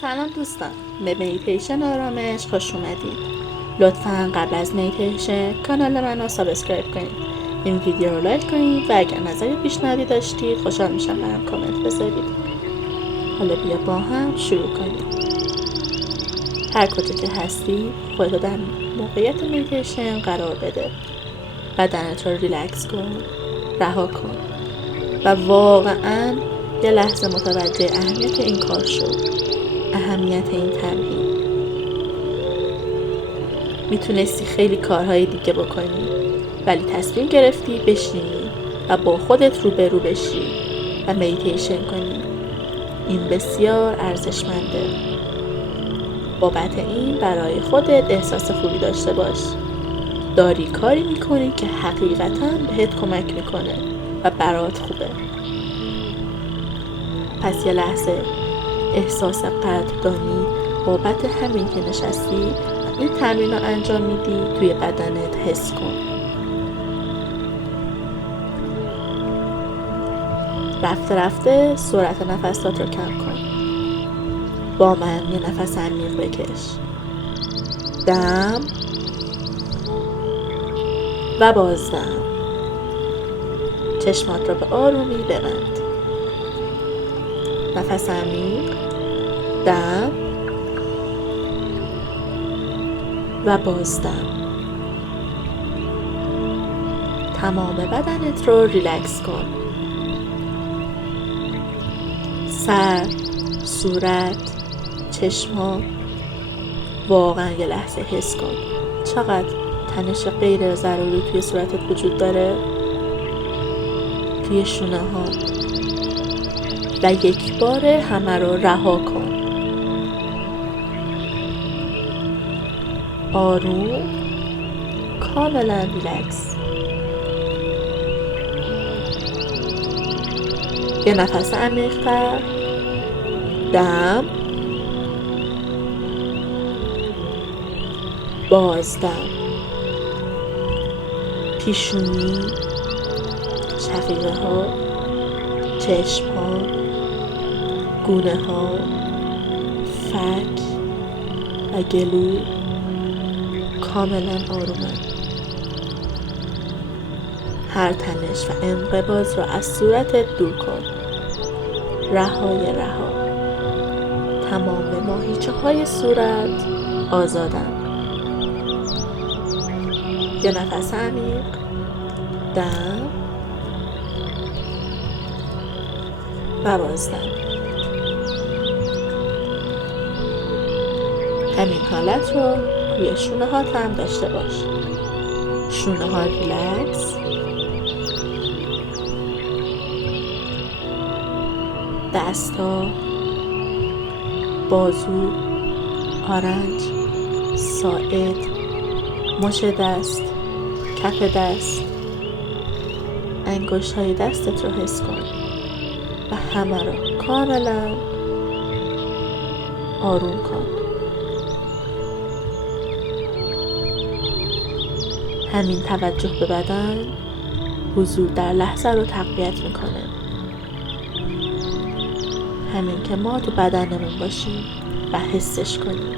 سلام دوستان، به میتیشن آرامش خوش اومدید. لطفاً قبل از میتیشن کانال منو سابسکرایب کنید، این ویدیو رو لایک کنید و اگر نظری پیشنهادی داشتید خوشحال میشم برام کامنت بذارید. حالا بیا با هم شروع کنیم. هر کجا که هستی خودتو در موقعیت میتیشن قرار بده، بدنت رو ریلکس کن، رها کن و واقعاً یه لحظه متوجه اهمیت این کار شو، اهمیت این تمرین. میتونستی خیلی کارهای دیگه بکنی، ولی تصمیم گرفتی بشینی و با خودت روبرو بشی و میتیشن کنی. این بسیار ارزشمنده. بابت این برای خودت احساس خوبی داشته باش. داری کاری میکنی که حقیقتاً بهت کمک میکنه و برات خوبه. پس یه لحظه احساس قدردانی بابت همین که نشستی و این تمرین رو انجام میدی توی بدنت حس کن. رفته رفته سرعت نفسات رو کم کن. با من یه نفس عمیق بکش. دم و بازدم. چشمات رو به آرومی ببند. نفس عمیق. دم و بازدم. تمام بدنت رو ریلکس کن. سر، صورت، چشما. واقعا یه لحظه حس کن چقدر تنش غیر ضروری توی صورتت وجود داره، توی شونه ها، و یک بار همه رو رها کن. آروم، کاملا ریلکس. یه نفس عمیق‌تر. دم، بازدم. پیشونی، شقیقه ها، چشم ها، گونه ها، فک و گلو کاملا آرومن. هر تنش و انقباض را از صورتت دور کن. رهای رها. تمام ماهیچه های صورت آزادن. یه نفس عمیق. دم و بازدم. همین حالت رو روی شونه هات هم داشته باش. شونه ها ریلکس. دستا، بازو، آرنج، ساعد، مچ دست، کف دست، انگشت های دستت رو حس کن و همه رو کاملا آروم کن. همین توجه به بدن حضور در لحظه رو تقویت میکنه. همین که ما تو بدنمون باشیم و حسش کنیم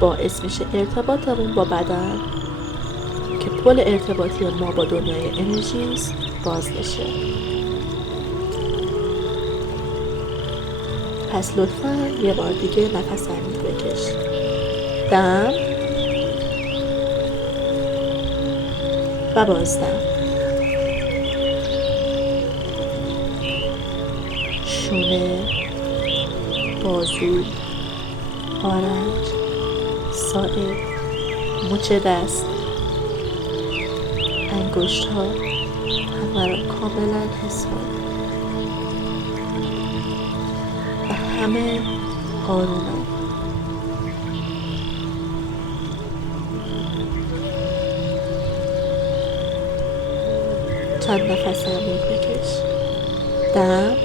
باعث میشه ارتباطمون با بدن که پل ارتباطی ما با دنیای انرژیست باز بشه. پس لطفاً یه بار دیگه نفس عمیق بکش. دم و بازدم. شونه، بازو، آرنج، ساعد، مچ دست، انگشت ها، همه رو کاملا حس کن و همه آرومن. چند نفس عمیق بکش. دم،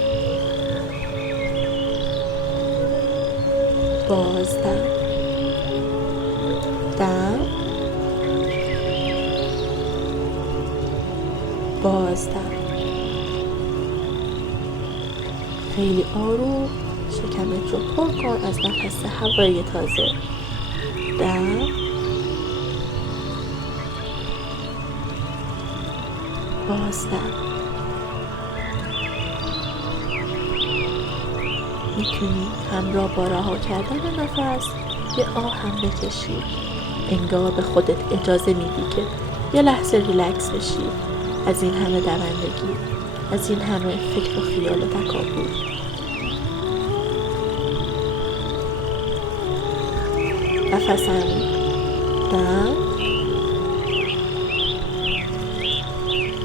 بازدم. دم، بازدم. خیلی آروم شکمت رو پر کن از نفس هوای تازه. دم، بازدم. میتونی همراه با رها کردن نفس یه آه هم بکشی، انگار به خودت اجازه میدی که یه لحظه ریلکس بشی از این همه دوندگی، از این همه فکر و خیال و تکاپو. نفس عمیق. دم،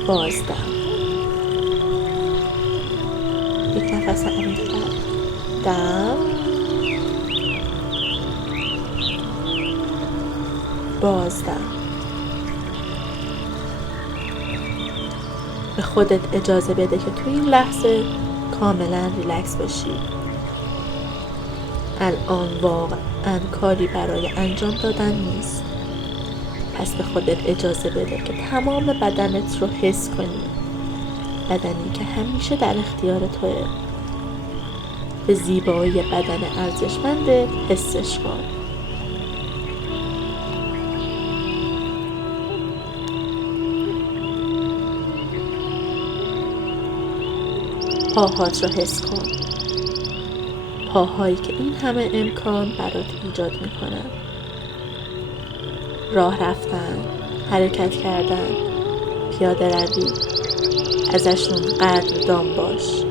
بازدم. یک نفس عمیق‌تر. دم، بازدم. به خودت اجازه بده که تو این لحظه کاملا ریلکس باشی. الان واقعا کاری برای انجام دادن نیست، پس به خودت اجازه بده که تمام بدنت رو حس کنی، بدنی که همیشه در اختیار توئه. به زیبایی بدن ارزشمندت حسش کن. پاهات رو حس کن، پاهایی که این همه امکان برات ایجاد میکنن. راه رفتن، حرکت کردن، پیاده روی، ازشون قدردان باش.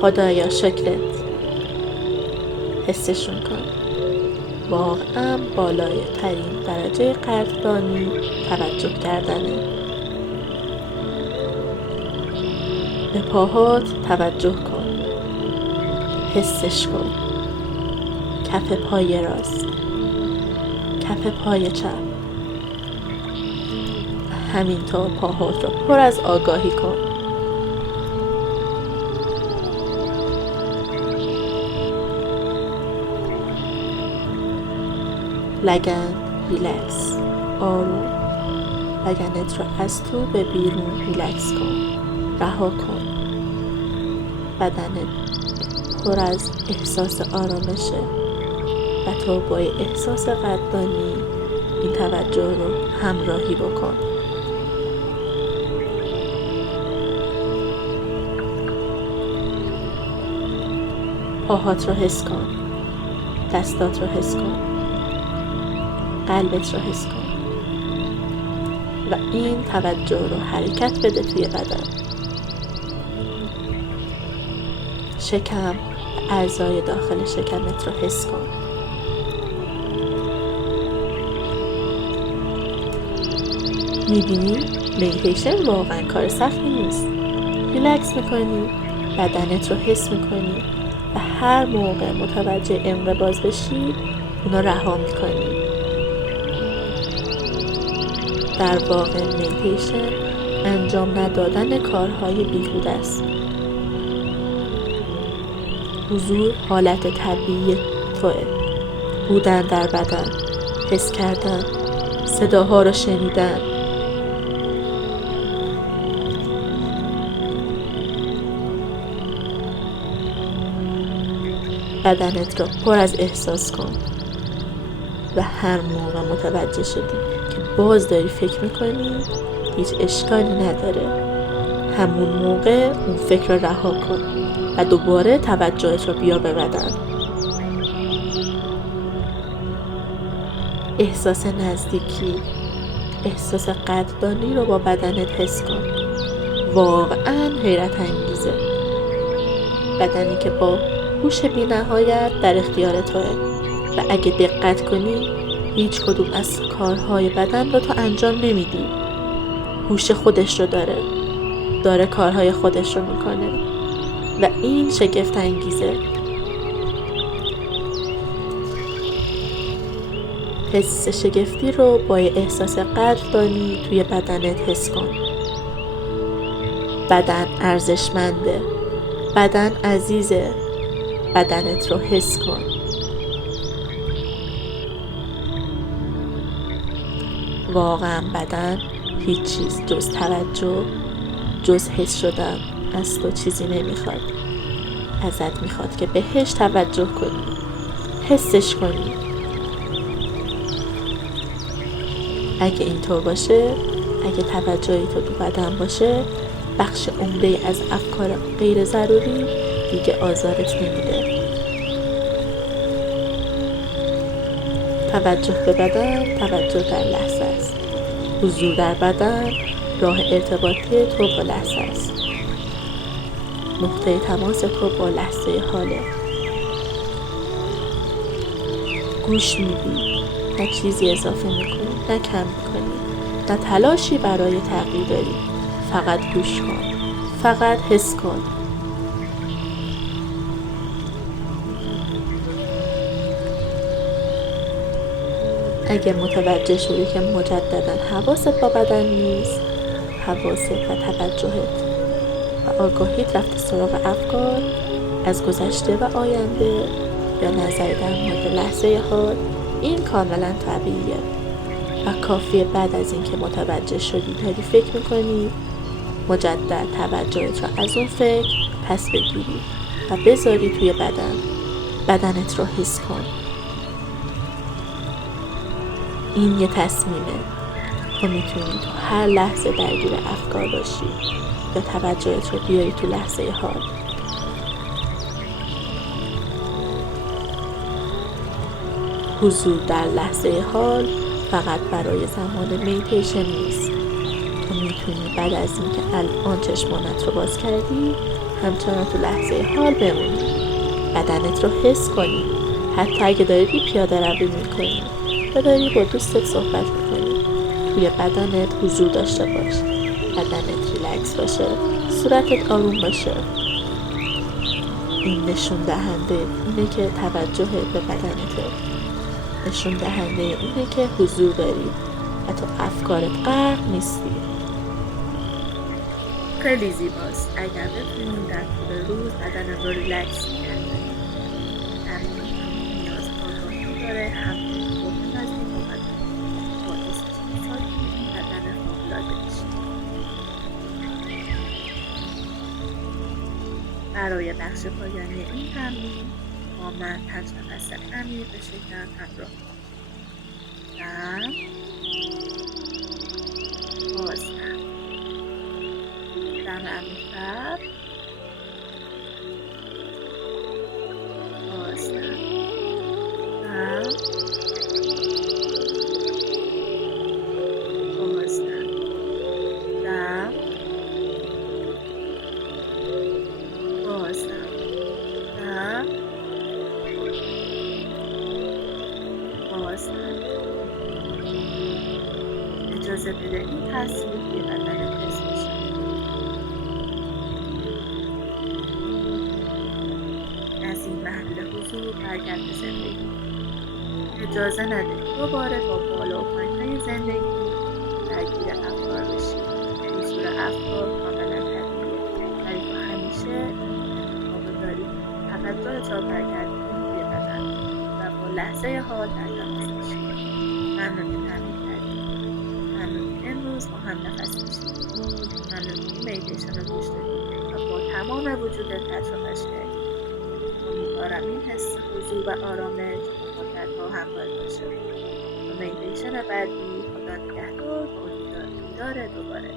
خدایا شکرت. حسشون کن. واقعا بالای ترین درجه قدردانی توجه کردنه. به پاهات توجه کن، حسش کن. کف پای راست، کف پای چپ. همینطور پاهات رو پر از آگاهی کن. لگن ریلکس، آروم. لگنت رو از تو به بیرون ریلکس کن، رها کن. بدنت پر از احساس آرامشه و تو با احساس قدردانی این توجه رو همراهی بکن. پاهات رو حس کن، دستات رو حس کن، قلبت رو حس کن و این توجه رو حرکت بده توی بدن. شکم، اعضای داخل شکمت رو حس کن. میبینی مدیتیشن واقعا کار سختی نیست. ریلکس میکنی، بدنت رو حس میکنی و هر موقع متوجه انقباض بشی اونا رها میکنی. در واقع مدیتیشن انجام ندادن کارهای بیهوده است. حضور حالت طبیعی توئه. بودن در بدن، حس کردن، صداها رو شنیدن. بدنت رو پر از احساس کن و هر موقع متوجه شدی که باز داری فکر میکنی هیچ اشکالی نداره. همون موقع اون فکر رو رها کن و دوباره توجهت رو بیار به بدن. احساس نزدیکی، احساس قدردانی رو با بدنت حس کن. واقعا حیرت انگیزه. بدنی که با هوش بی‌نهایت در اختیار توئه و اگه دقت کنی هیچ کدوم از کارهای بدن رو تو انجام نمیدی. هوش خودش رو داره کارهای خودش رو میکنه و این شگفت انگیزه. حس شگفتی رو با احساس قدردانی توی بدنت حس کن. بدن ارزشمنده، بدن عزیزه. بدنت رو حس کن. واقعا بدن هیچ چیز جز توجه، جز حس شدن از تو چیزی نمیخواد. ازت میخواد که بهش توجه کنی، حسش کنی. اگه اینطور باشه، اگه توجهی تو بدن باشه، بخش عمده از افکار غیر ضروری دیگه آزارت نمیده. توجه به بدن، توجه در لحظه است. حضور در بدن، راه ارتباطی تو با لحظه است. نقطه تماس تو با لحظه حاله. گوش میدی، نه چیزی اضافه میکنی، نه کم میکنی، نه تلاشی برای تغییر داری. فقط گوش کن، فقط حس کن. اگه متوجه شدی که مجددا حواست با بدن نیست، حواست و توجهت و آگاهیت رفته سراغ افکار از گذشته و آینده یا نظری در مورد لحظه حال، این کاملا طبیعیه و کافیه بعد از اینکه متوجه شدی داری فکر میکنی، مجدد توجهت را از اون فکر پس بگیری و بذاری توی بدنت رو حس کن. این یه تصمیمه. تو میتونی تو هر لحظه درگیر افکار باشی یا توجهت رو بیاری تو لحظه حال. حضور در لحظه حال فقط برای زمان میتیشن نیست. تو میتونی بعد از اینکه الان چشمانت رو باز کردی همچنان تو لحظه حال بمونی، بدنت رو حس کنی، حتی اگه داری پیاده روی میکنی یا داری با دوستت صحبت میکنی. توی بدنت حضور داشته باش، بدنت ریلکس باشه، صورتت آروم باشه. این نشون دهنده اینه که توجهت به بدنته، نشون دهنده اینه که حضور داری و تو افکارت غرق نیستی. خیلی زیباست اگر بتونیم در طول روز بدن رو ریلکس کردن. نیاز آگاهی داره، هم خود نزدیک با بدن باعث ساکی این بدن فوق‌العاده بشه. برای بخش پایانی این تمرین با من 5 نفس عمیق شکم همراه باش. دم، بازدم، دم عمیق‌تر، بازدم، دم، بازدم، دم، بازدم، دم، بازدم. اجازه بده این تاثیر توی بدنت حس بشه. از این محل حضور برگرد به زندگی. اجازه نده دوباره با بالا و پایین‌های زندگی درگیر افکار بشی. حضور افکار کاملا طبیعیه، ولی تو همیشه این اتفاق رو داری. توجهت را برگردونی توی بدن و با لحظه حال در تماس باشی. ممنون که تمرین کردی. ممنون که امروز با هم نفس کشیدیم. ممنون که این میدیشن رو گوش دادی و با تمام وجودت تجربهش کردی. امیدوارم این حس حضور و آرامش مدت‌ها همراه باشه. تا میدیشن بعدی، خدا نگهدار و امیدوار دوباره.